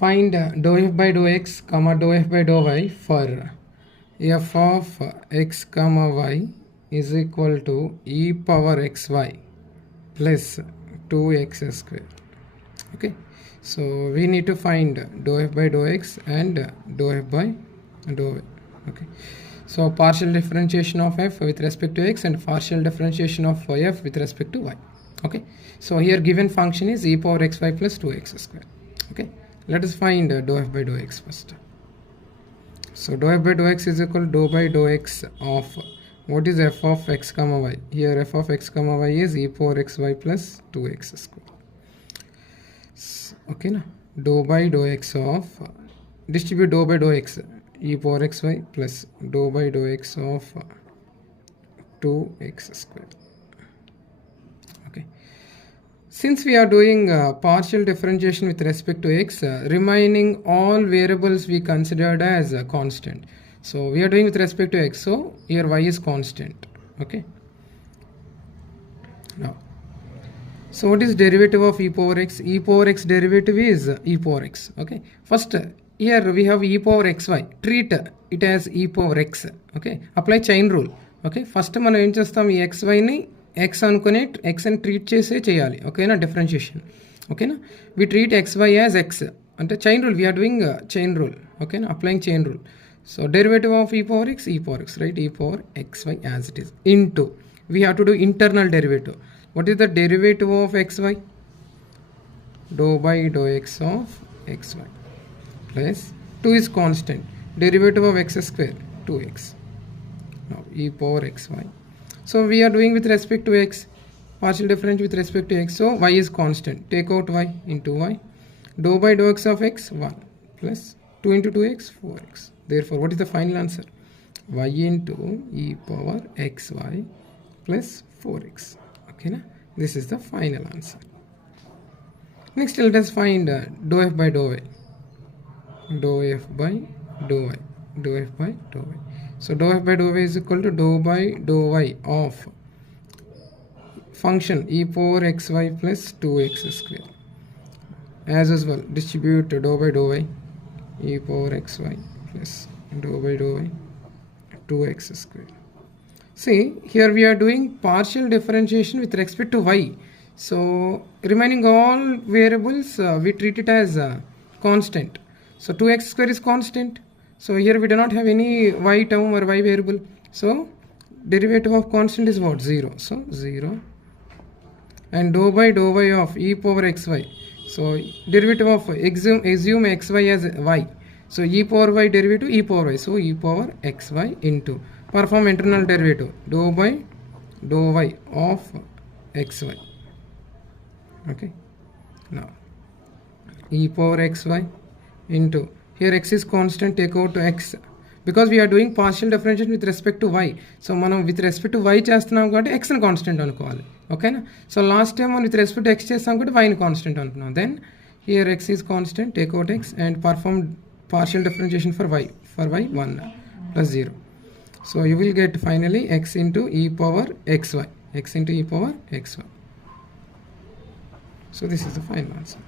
Find dou f by dou x comma dou f by dou y for f of x comma y is equal to e power xy plus 2x square. Okay, so we need to find dou f by dou x and dou f by dou y. Okay, so partial differentiation of f with respect to x and partial differentiation of f with respect to y. Okay, so here given function is e power xy plus 2x square. Okay, let us find dou f by dou x first. So dou f by dou x is equal to dou by dou x of what is f of x comma y. Here f of x comma y is e power xy plus 2x square. Okay, now dou by dou x of distribute dou by dou x e power xy plus dou by dou x of 2x square. Since we are doing partial differentiation with respect to x, remaining all variables we considered as constant. So we are doing with respect to x, so here y is constant. Okay. Now, so what is derivative of e power x? E power x derivative is e power x. Okay. First, here we have e power xy. Treat it as e power x. Okay. Apply chain rule. Okay. First, మనం ఏం చేస్తాం ఈ xy ని x అనుకుని x అని treat చేసే చేయాలి. ఓకేనా, డిఫరెన్షియేషన్. ఓకేనా, we treat xy as x అంటే chain rule, we are doing chain rule. ఓకేనా, applying chain rule. So derivative of e power x, right, e power xy as it is into we have to do internal derivative. What is the derivative of xy? Do by do x of xy plus 2 is constant, derivative of x square 2x. Now e power xy. So we are doing with respect to x, partial differential with respect to x, so y is constant, take out y into y, dou by dou x of x 1 plus 2 into 2x 4x. Therefore what is the final answer? Y into e power xy plus 4x. Okay, na? This is the final answer. Next let us find dou f by dou y. Dou f by dou y, dou f by dou y. So dou f by dou y is equal to dou by dou y of function e power xy plus 2x square. As well, distribute dou by dou y e power xy plus dou by dou y 2x square. See, here we are doing partial differentiation with respect to y. So remaining all variables we treat it as constant. So 2x square is constant. So here we do not have any y term or y variable. So derivative of constant is what? 0. So 0. And dou by dou y of e power xy. So derivative of assume xy as y. So e power y derivative e power y. So e power xy into perform internal derivative dou by dou y of xy. Okay. Now e power xy into, here x is constant, take out x because we are doing partial differentiation with respect to y. So మనం with respect to y చేస్తున్నాం కాబట్టి x ని constant అనుకోవాలి. ఓకేనా, so last time మనం with respect to x చేస్తాం కాబట్టి y ని కాన్స్టెంట్ అనుకున్నాం. Then here x is constant, take out x and perform partial differentiation for y 1 plus 0. So you will get finally x into e power xy, x into e power xy. So this is the final answer.